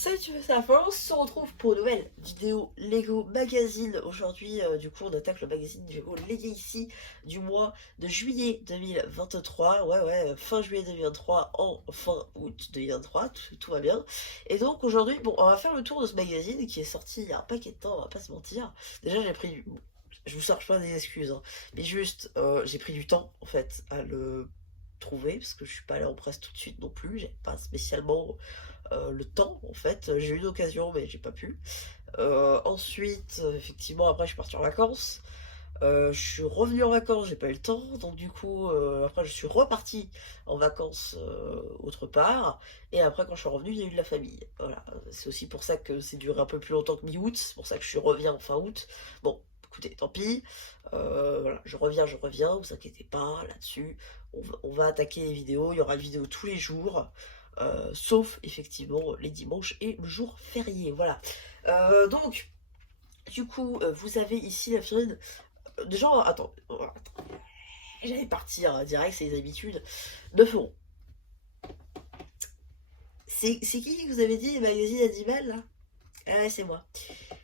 Salut, tu fais ça, on se retrouve pour une nouvelle vidéo Lego Magazine. Aujourd'hui, du coup, on attaque le magazine Lego Legacy du mois de juillet 2023. Ouais, fin juillet 2023 en fin août 2023, tout va bien. Et donc aujourd'hui, bon, on va faire le tour de ce magazine qui est sorti il y a un paquet de temps, on va pas se mentir. Déjà, j'ai pris du... bon, je vous cherche pas des excuses, hein, mais juste, j'ai pris du temps, en fait, à le trouver, parce que je suis pas allé en presse tout de suite non plus, j'ai pas spécialement le temps en fait. J'ai eu une occasion mais j'ai pas pu. Ensuite, effectivement, après je suis partie en vacances. Je suis revenue en vacances, j'ai pas eu le temps, donc du coup, après je suis repartie en vacances autre part, et après quand je suis revenue, il y a eu de la famille. Voilà, c'est aussi pour ça que c'est duré un peu plus longtemps que mi-août, c'est pour ça que je reviens en fin août. Bon, écoutez, tant pis, voilà, je reviens, vous inquiétez pas là-dessus, on va attaquer les vidéos, il y aura une vidéo tous les jours, sauf effectivement les dimanches et le jour férié, voilà. Donc, du coup, vous avez ici la figurine. Déjà, attends, j'allais partir direct, c'est les habitudes. 9 €. C'est qui que vous avez dit les magazines à 10 balles là? Ah ouais, c'est moi.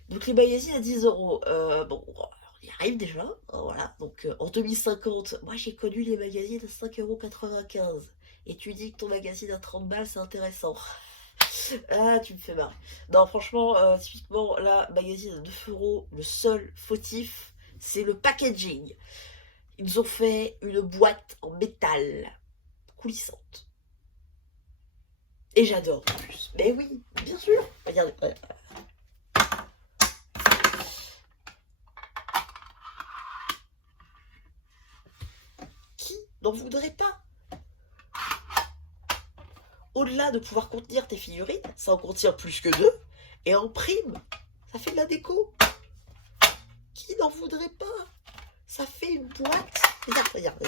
Donc les magazines à 10 €. Bon, on y arrive déjà, hein, voilà. Donc en 2050, moi j'ai connu les magazines à 5,95 €. Et tu dis que ton magazine à 30 balles, c'est intéressant. Ah, tu me fais marrer. Non, franchement, typiquement, là, magazine à 9 €, le seul fautif, c'est le packaging. Ils nous ont fait une boîte en métal, coulissante. Et j'adore en plus. Mais oui, bien sûr. Regardez, regardez. Qui n'en voudrait pas? Au-delà de pouvoir contenir tes figurines, ça en contient plus que deux. Et en prime, ça fait de la déco. Qui n'en voudrait pas? Ça fait une boîte. Regarde.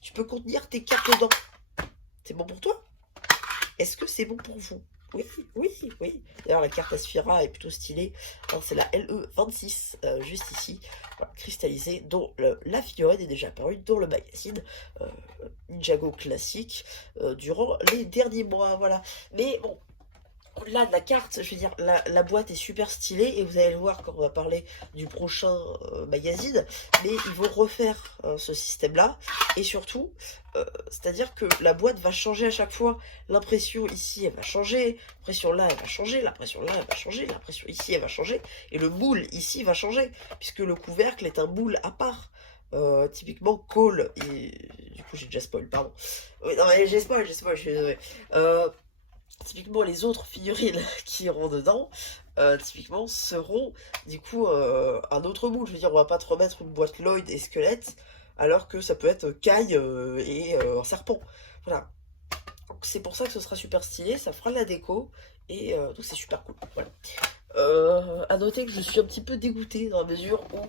Tu peux contenir tes cartes dedans. C'est bon pour toi? Est-ce que c'est bon pour vous? Oui. D'ailleurs, la carte Aspira est plutôt stylée. Alors, c'est la LE26, juste ici, voilà, cristallisée, dont la figurine est déjà apparue dans le magazine Ninjago classique durant les derniers mois. Voilà. Mais bon, au-delà de la carte, je veux dire, la boîte est super stylée et vous allez le voir quand on va parler du prochain magazine, mais ils vont refaire ce système-là et surtout, c'est-à-dire que la boîte va changer à chaque fois. L'impression ici, elle va changer, l'impression là, elle va changer, l'impression là, elle va changer, l'impression ici, elle va changer et le moule ici va changer puisque le couvercle est un moule à part. Typiquement Cole et du coup j'ai déjà spoil, pardon. Oui, non mais j'ai spoil, je suis désolé. Typiquement les autres figurines qui iront dedans, typiquement seront du coup un autre moule. Je veux dire, on va pas te remettre une boîte Lloyd et squelette alors que ça peut être Kai et un serpent. Voilà. Donc c'est pour ça que ce sera super stylé, ça fera de la déco et donc c'est super cool. Voilà. À noter que je suis un petit peu dégoûtée dans la mesure où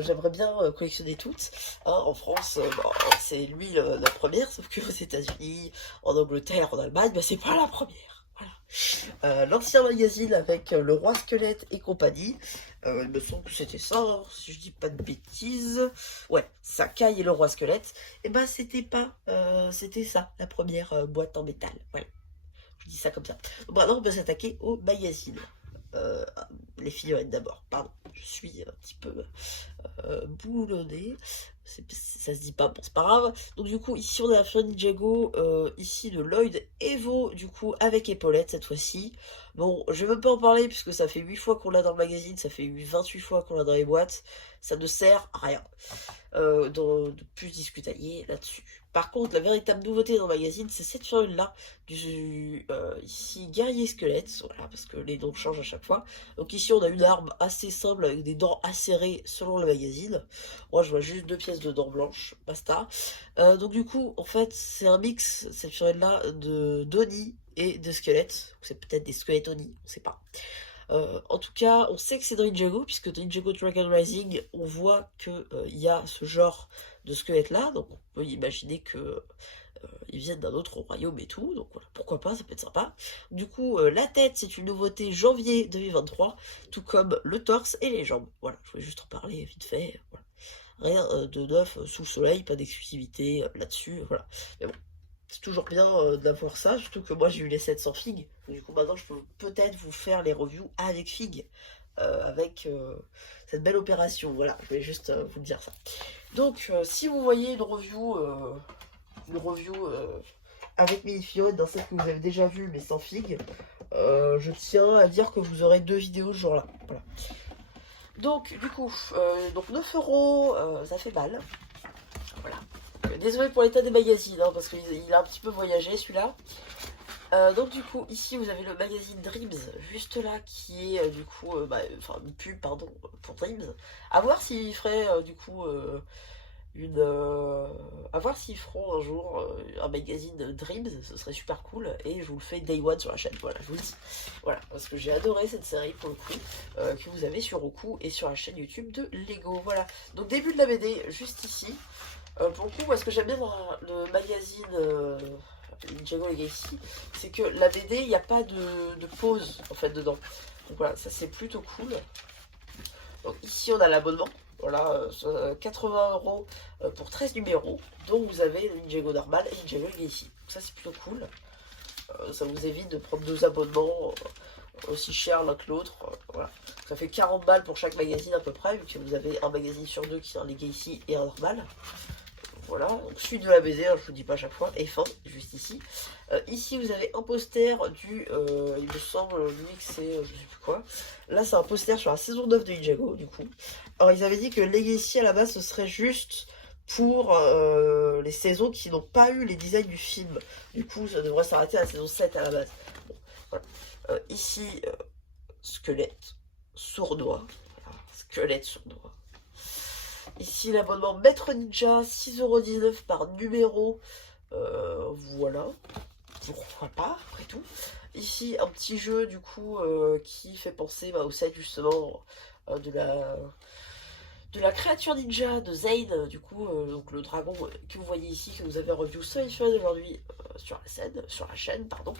j'aimerais bien collectionner toutes. Hein, en France, bah, c'est lui la première, sauf que aux États-Unis, en Angleterre, en Allemagne, bah, c'est pas la première. Voilà. L'ancien magazine avec le roi squelette et compagnie, il me semble que c'était ça, hein, si je dis pas de bêtises. Ouais, Sakai et le roi squelette. Et bah c'était pas, c'était ça, la première boîte en métal. Voilà, je dis ça comme ça. Donc maintenant on peut s'attaquer au magazine. Euh, les figurines d'abord, pardon, je suis un petit peu boulonné, ça se dit pas, bon c'est pas grave. Donc du coup ici on a la figurine Ninjago, ici de Lloyd Evo, du coup avec épaulette cette fois-ci. Bon, je vais même pas en parler puisque ça fait 8 fois qu'on l'a dans le magazine, ça fait 28 fois qu'on l'a dans les boîtes, ça ne sert à rien. De plus discutalier là-dessus. Par contre, la véritable nouveauté dans le magazine, c'est cette figurine-là, du ici guerrier squelette, voilà, parce que les noms changent à chaque fois. Donc ici, on a une arme assez simple avec des dents acérées selon le magazine. Moi, je vois juste 2 pièces de dents blanches, basta. Donc du coup, en fait, c'est un mix, cette figurine-là, de d'Oni et de squelettes. C'est peut-être des squelettes Oni, on sait pas. En tout cas, on sait que c'est dans Ninjago, puisque dans Ninjago Dragon Rising, on voit qu'il y a ce genre de squelette là, donc on peut imaginer que ils viennent d'un autre royaume et tout, donc voilà, pourquoi pas, ça peut être sympa. Du coup, la tête, c'est une nouveauté janvier 2023, tout comme le torse et les jambes. Voilà, je voulais juste en parler vite fait, voilà. Rien de neuf sous le soleil, pas d'exclusivité là-dessus, voilà. Mais bon. c'est toujours bien d'avoir ça, surtout que moi j'ai eu les 700 figues. Du coup maintenant je peux peut-être vous faire les reviews avec figues, avec cette belle opération. Voilà, je voulais juste vous dire ça. Donc si vous voyez une review avec Millefillon dans celle que vous avez déjà vue mais sans figues, je tiens à dire que vous aurez 2 vidéos ce jour-là. Voilà. Donc du coup, donc 9 euros, ça fait mal. Voilà. Désolé pour l'état des magazines, hein, parce qu'il a un petit peu voyagé celui-là. Donc du coup, ici vous avez le magazine Dreams, juste là, qui est du coup, enfin une pub, pardon, pour Dreams. À voir s'ils feraient du coup à voir s'ils feront un jour un magazine Dreams, ce serait super cool, et je vous le fais Day One sur la chaîne, voilà, je vous le dis. Voilà, parce que j'ai adoré cette série pour le coup, que vous avez sur Roku et sur la chaîne YouTube de Lego, voilà. Donc début de la BD, juste ici. Pour le coup, moi, ce que j'aime bien dans le magazine Ninjago Legacy, c'est que la BD, il n'y a pas de pause, en fait, dedans. Donc voilà, ça c'est plutôt cool. Donc ici, on a l'abonnement. Voilà, 80 euros pour 13 numéros. Donc vous avez Ninjago normal et Ninjago Legacy. Donc ça c'est plutôt cool. Ça vous évite de prendre 2 abonnements aussi chers l'un que l'autre. Voilà. Ça fait 40 balles pour chaque magazine à peu près, vu que vous avez un magazine sur 2 qui est un Legacy et un normal. Voilà, donc suite de la BD, hein, je vous dis pas à chaque fois, et fin, juste ici. Ici, vous avez un poster du, il me semble, lui, que c'est, je sais plus quoi. Là, c'est un poster sur la saison 9 de Ninjago, du coup. Alors, ils avaient dit que Legacy, à la base, ce serait juste pour les saisons qui n'ont pas eu les designs du film. Du coup, ça devrait s'arrêter à la saison 7 à la base. Bon, voilà. Ici, squelette sournois. Voilà, squelette sournois. Ici, l'abonnement Maître Ninja, 6,19 € par numéro. Voilà. Pourquoi pas, après tout. Ici, un petit jeu, du coup, qui fait penser au set, justement, de la créature ninja de Zane, du coup, donc le dragon que vous voyez ici, que vous avez review sur aujourd'hui sur la chaîne, pardon.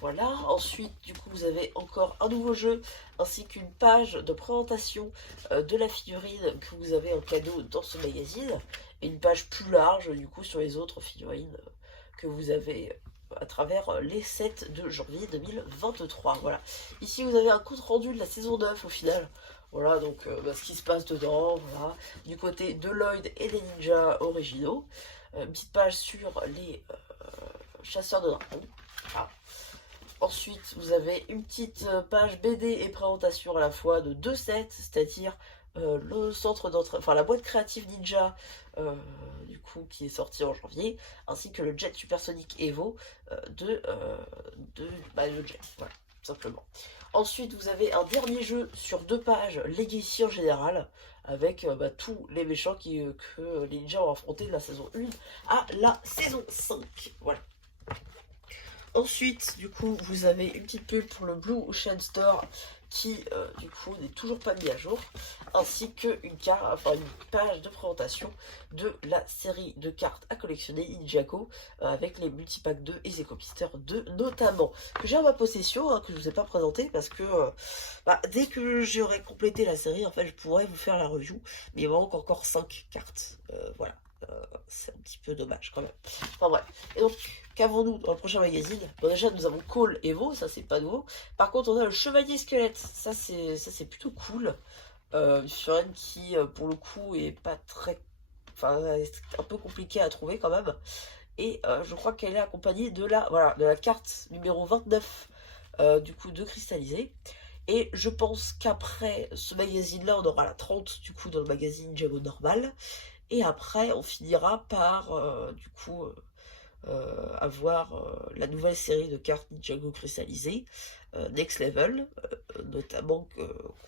Voilà, ensuite du coup vous avez encore un nouveau jeu ainsi qu'une page de présentation de la figurine que vous avez en cadeau dans ce magazine et une page plus large du coup sur les autres figurines que vous avez à travers les 7 de janvier 2023. Voilà, ici vous avez un compte rendu de la saison 9 au final. Voilà, donc ce qui se passe dedans, voilà, du côté de Lloyd et des ninjas originaux. Une petite page sur les chasseurs de dragons. Ah. Ensuite, vous avez une petite page BD et présentation à la fois de 2 sets, c'est-à-dire le centre d'entraînement, enfin la boîte créative ninja, du coup, qui est sortie en janvier, ainsi que le Jet Supersonic Evo de Jet, voilà, tout simplement. Ensuite, vous avez un dernier jeu sur 2 pages, Legacy en général, avec tous les méchants que les ninjas ont affrontés de la saison 1 à la saison 5, voilà. Ensuite, du coup, vous avez une petite pub pour le Blue Ocean Store qui, du coup, n'est toujours pas mis à jour, ainsi qu'une une page de présentation de la série de cartes à collectionner Ninjago avec les multipacks 2 et Ecopister 2 notamment, que j'ai en ma possession, hein, que je ne vous ai pas présenté parce que dès que j'aurai complété la série, en fait, je pourrais vous faire la review, mais il manque encore 5 cartes, voilà. C'est un petit peu dommage quand même. Enfin bref. Et donc, qu'avons-nous dans le prochain magazine? Bon, déjà, nous avons Cole Evo, ça c'est pas nouveau. Par contre, on a le Chevalier Squelette, ça c'est plutôt cool. Une figurine qui, pour le coup, est pas très... Enfin, un peu compliqué à trouver quand même. Et je crois qu'elle est accompagnée de la carte numéro 29, du coup, de cristallisé. Et je pense qu'après ce magazine-là, on aura la 30, du coup, dans le magazine Ninjago normal. Et après, on finira par, du coup, avoir la nouvelle série de cartes Ninjago cristallisées, Next Level, notamment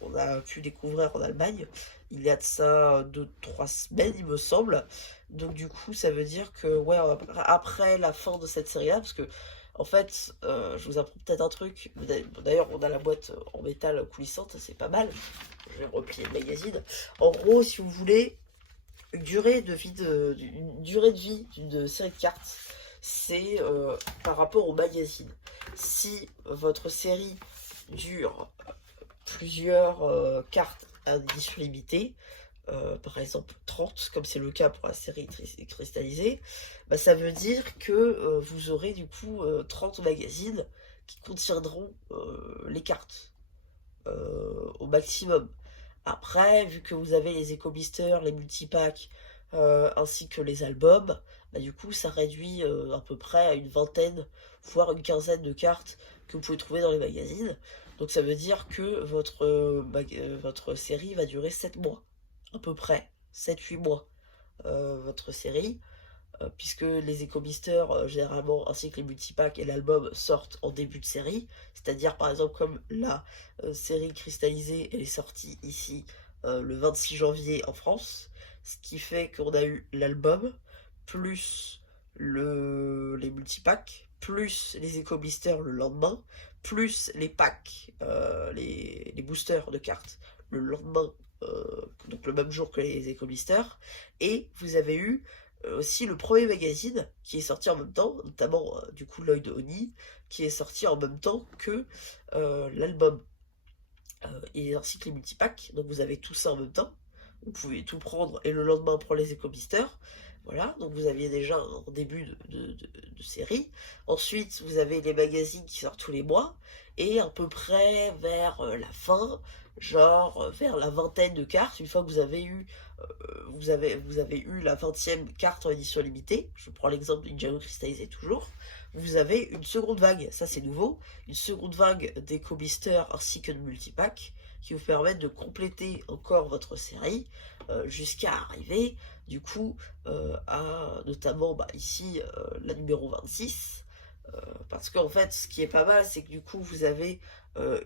qu'on a pu découvrir en Allemagne. Il y a de ça 2-3 semaines, il me semble. Donc du coup, ça veut dire que, ouais, après la fin de cette série-là, parce que, en fait, je vous apprends peut-être un truc. D'ailleurs, on a la boîte en métal coulissante, c'est pas mal. Je vais replier le magazine. En gros, si vous voulez... Une durée de vie d'une série de cartes, c'est par rapport au magazine. Si votre série dure plusieurs cartes à édition limitée, par exemple 30, comme c'est le cas pour la série cristallisée, bah, ça veut dire que vous aurez du coup 30 magazines qui contiendront les cartes au maximum. Après, vu que vous avez les éco-blisters, les multipacks, ainsi que les albums, bah, du coup ça réduit à peu près à une vingtaine, voire une quinzaine de cartes que vous pouvez trouver dans les magazines. Donc ça veut dire que votre série va durer 7 mois, à peu près, 7-8 mois, votre série. Puisque les éco-blisters, généralement, ainsi que les multipacks et l'album sortent en début de série, c'est-à-dire par exemple comme la série cristallisée, elle est sortie ici le 26 janvier en France, ce qui fait qu'on a eu l'album, plus les multipacks, plus les éco-blisters le lendemain, plus les packs, les boosters de cartes le lendemain, donc le même jour que les éco-blisters, et vous avez eu aussi le premier magazine qui est sorti en même temps, notamment du coup l'œil de Oni, qui est sorti en même temps que l'album, et ainsi que les multipacks, donc vous avez tout ça en même temps, vous pouvez tout prendre et le lendemain prendre les éco-blisters, voilà, donc vous aviez déjà un début de série. Ensuite vous avez les magazines qui sortent tous les mois, et à peu près vers la fin, genre vers la vingtaine de cartes, une fois que vous avez eu la 20e carte en édition limitée, je prends l'exemple d'une Ninjago cristallisée toujours, vous avez une seconde vague, ça c'est nouveau, une seconde vague d'éco-blisters ainsi que de multipack qui vous permettent de compléter encore votre série jusqu'à arriver du coup à notamment ici la numéro 26, parce qu'en fait ce qui est pas mal c'est que du coup vous avez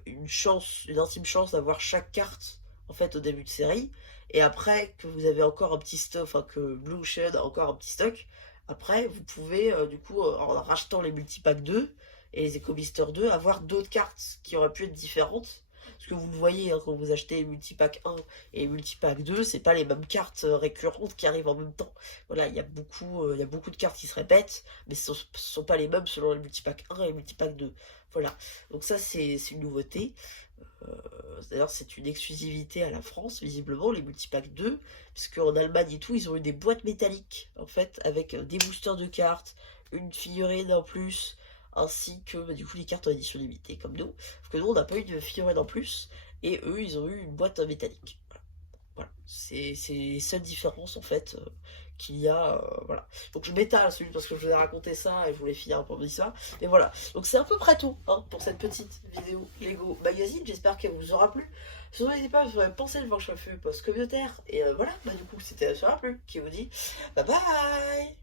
une intime chance d'avoir chaque carte en fait au début de série, et après que vous avez encore un petit stock, enfin que Blue Ocean a encore un petit stock, après vous pouvez du coup en rachetant les multipacks 2 et les EcoBeaster 2 avoir d'autres cartes qui auraient pu être différentes. Parce que vous le voyez, hein, quand vous achetez Multipack 1 et Multipack 2, c'est pas les mêmes cartes récurrentes qui arrivent en même temps. Voilà, il y a beaucoup de cartes qui se répètent, mais ce sont pas les mêmes selon les Multipack 1 et les Multipack 2. Voilà, donc ça c'est une nouveauté. D'ailleurs, c'est une exclusivité à la France, visiblement, les Multipack 2, puisque en Allemagne et tout, ils ont eu des boîtes métalliques, en fait, avec des boosters de cartes, une figurine en plus, ainsi que du coup les cartes en édition limitée, comme nous. Parce que nous, on n'a pas eu de figurine en plus, et eux, ils ont eu une boîte métallique. Voilà, c'est les seules différences en fait qu'il y a. Voilà. Donc je m'étale celui parce que je vous ai raconté ça et je voulais finir pour dire ça. Mais voilà, donc c'est à peu près tout hein, pour cette petite vidéo Lego Magazine. J'espère qu'elle vous aura plu. Surtout n'hésitez pas, vous aurez pensé le voir que je fais post communautaire. Et voilà, du coup c'était sur la plus qui vous dit bye bye.